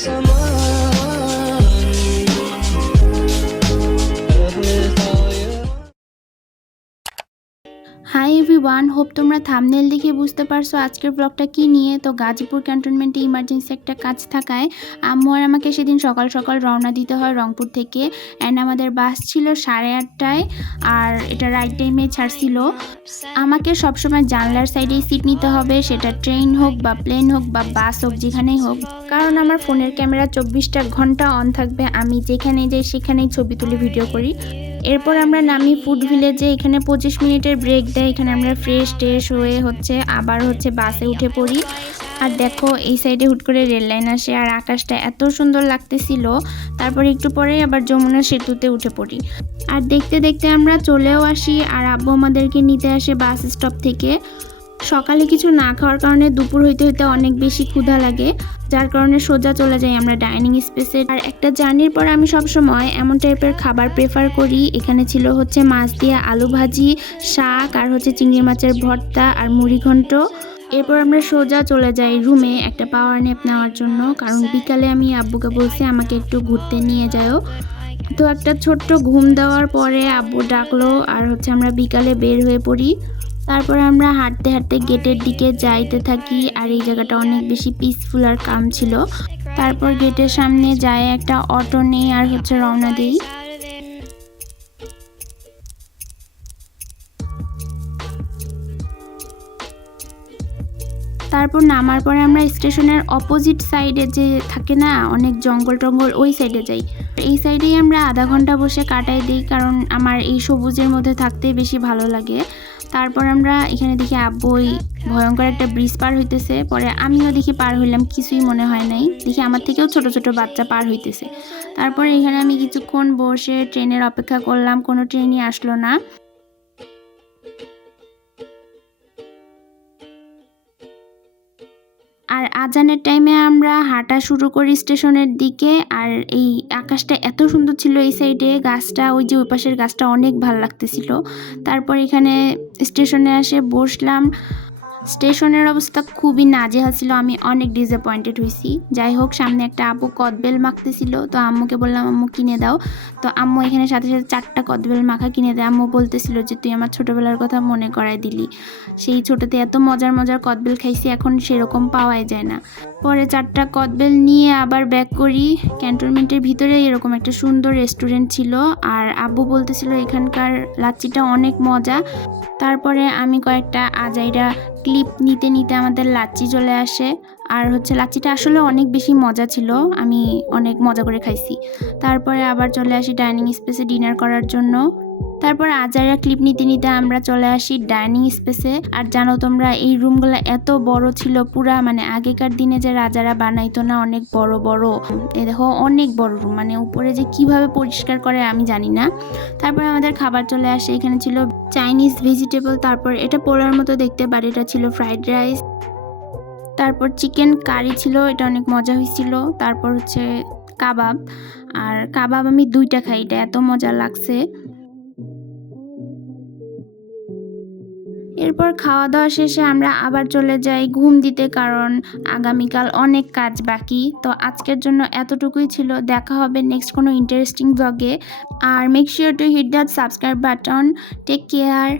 Hi everyone, hope তোমরা thumbnail দেখে বুঝতে পারছো আজকের ব্লগটা কি নিয়ে। তো গাজীপুর ক্যান্টনমেন্টে ইমার্জেন্সি একটা কাজ থাকায় আম্মু আর আমাকে সেদিন সকাল সকাল রওনা দিতে হয় রংপুর থেকে। অ্যান্ড আমাদের বাস ছিল 8:30টায়, আর এটা রাইট টাইমে ছাড়ছিল। আমাকে সবসময় জানলার সাইডেই সিট নিতে হবে, সেটা ট্রেন হোক বা প্লেন হোক বা বাস হোক, যেখানেই হোক, কারণ আমার ফোনের ক্যামেরা 24টা ঘন্টা অন থাকবে। আমি যেখানেই যাই সেখানেই ছবি তুলে ভিডিও করি। এরপর আমরা নামি ফুড ভিলেজে। এখানে 25 মিনিটের ব্রেক দেয়। এখানে আমরা ফ্রেশ হয়ে আবার বাসে উঠে পড়ি। আর দেখো এই সাইডে হুট করে রেল লাইন আসে, আর আকাশটা এত সুন্দর লাগতেছিল। তারপর একটু পরে আবার যমুনা সেতুতে উঠে পড়ি। আর দেখতে দেখতে আমরা চলেও আসি, আর আব্বু আমাদেরকে নিতে আসে বাস স্টপ থেকে। সকালে কিছু না খাওয়ার কারণে দুপুর হইতে হইতে অনেক বেশি ক্ষুধা লাগে, যার কারণে সোজা চলে যাই আমরা ডাইনিং স্পেসে। আর একটা জার্নির পর আমি সবসময় এমন টাইপের খাবার প্রেফার করি। এখানে ছিল মাছ দিয়ে আলু ভাজি, শাক, আর চিংড়ি মাছের ভর্তা আর মুড়ি ঘন্ট। এরপর আমরা সোজা চলে যাই রুমে একটা পাওয়ার ন্যাপ নেওয়ার জন্য, কারণ বিকালে আমি আব্বুকে বলছি আমাকে একটু ঘুরতে নিয়ে যাও। তো একটা ছোট্ট ঘুম দেওয়ার পরে আব্বু ডাকলো, আর আমরা বিকালে বের হয়ে পড়ি। তারপর আমরা হাঁটতে হাঁটতে গেটের দিকে যাইতে থাকি। আর এই জায়গাটা অনেক বেশি পিসফুল আর কাম ছিল। তারপর গেটের সামনে যায় একটা অটো নেই, আর রওনা দিই। তারপর নামার পরে আমরা স্টেশনের অপোজিট সাইডে যে থাকে না অনেক জঙ্গল টঙ্গল, ওই সাইডে যাই। এই সাইডেই আমরা আধা ঘন্টা বসে কাটাই দিই, কারণ আমার এই সবুজের মধ্যে থাকতেই বেশি ভালো লাগে। তারপর আমরা এখানে দেখি আব্বুই ভয়ঙ্কর একটা ব্রিজ পার হইতেছে। পরে আমিও দেখি পার হইলাম, কিছুই মনে হয় নাই। দেখি আমার থেকেও ছোট ছোট বাচ্চা পার হইতেছে। তারপরে এখানে আমি কিছুক্ষণ বসে ট্রেনের অপেক্ষা করলাম, কোনো ট্রেনই আসলো না। আর আজানের টাইমে আমরা হাঁটা শুরু করি স্টেশনের দিকে। আর এই আকাশটা এত সুন্দর ছিল, এই সাইডে গাছটা, ওই যে ওই পাশের গাছটা অনেক ভালো লাগতেছিল। তারপর এখানে স্টেশনে এসে বসলাম। স্টেশনের অবস্থা খুবই নাজেহাল ছিল, আমি অনেক ডিসঅ্যাপয়েন্টেড হয়েছি। যাই হোক, সামনে একটা আপু কদবেল মাখতেছিল, তো আম্মুকে বললাম আম্মু কিনে দাও। তো আম্মু এখানে সাথে সাথে 4টা কদবেল মাখা কিনে দেয়। আম্মু বলতেছিল যে তুই আমার ছোটোবেলার কথা মনে করাই দিলি, সেই ছোটোতে এত মজার মজার কদবেল খাইছি, এখন সেরকম পাওয়াই যায় না। পরে 4টা কদবেল নিয়ে আবার ব্যাক করি। ক্যান্টনমেন্টের ভিতরে এরকম একটা সুন্দর রেস্টুরেন্ট ছিল, আর আব্বু বলতেছিল এখানকার লাচ্চিটা অনেক মজা। তারপরে আমি কয়েকটা আজাইরা ক্লিপ নিতে নিতে আমাদের লাচ্চি চলে আসে। আর লাচ্চিটা আসলে অনেক বেশি মজা ছিল, আমি অনেক মজা করে খাইছি। তারপরে আবার চলে আসি ডাইনিং স্পেসে ডিনার করার জন্য। তারপর আজাইরা ক্লিপ নিতে নিতে আমরা চলে আসি ডাইনিং স্পেসে। আর জানো তোমরা, এই রুমগুলো এত বড় ছিল, পুরা আগেকার দিনে যে রাজারা বানাইতো না অনেক বড় বড়, এই দেখো অনেক বড় রুম, উপরে যে কিভাবে পরিষ্কার করে আমি জানি না। তারপর আমাদের খাবার চলে আসে। এখানে ছিল চাইনিজ ভেজিটেবল, তারপর এটা পোলার মতো দেখতে, বাট এটা ছিল ফ্রাইড রাইস। তারপর চিকেন কারি ছিল, এটা অনেক মজা হয়েছিল। তারপর কাবাব, আর কাবাব আমি 2টা খাই, এটা এত মজা লাগছে। এরপর খাওয়া দাওয়া শেষে আমরা আবার চলে যাই ঘুম দিতে, কারণ আগামীকাল অনেক কাজ বাকি। তো আজকের জন্য এতটুকুই ছিল, দেখা হবে নেক্সট কোনো ইন্টারেস্টিং ব্লগে। আর make sure to hit that subscribe button. Take care.